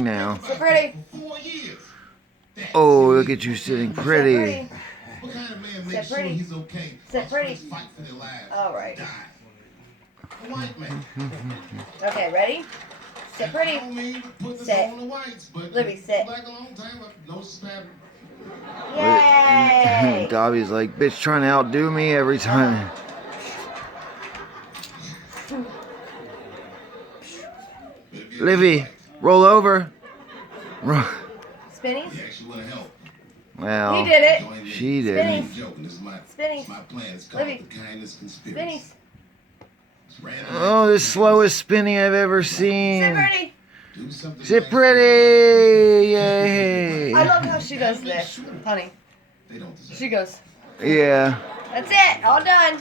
now. Sit pretty. Oh, look at you sitting pretty. What kind of man Sit makes sure pretty. he's okay? Sit pretty. Fight for their lives. All right. Die. A white man. Okay, ready? Sit pretty. I don't mean to put this Sit. on the whites, but Libby, sit. black a long time. I've noticed that. Yay! Dobby's like, bitch, trying to outdo me every time. Livy, roll over. Spinnies? He actually want to help. Well, He did it. she did. Spinnies. Joking. This is my Spinnies. plan. It's called Libby. the kindness conspiracy. Spinnies. It's random. Oh, the slowest spinning I've ever Sit seen. pretty. Do something Sit nice. pretty. Yay. I love how she does this, honey. They don't deserve She goes, Yeah. that's it, all done. it.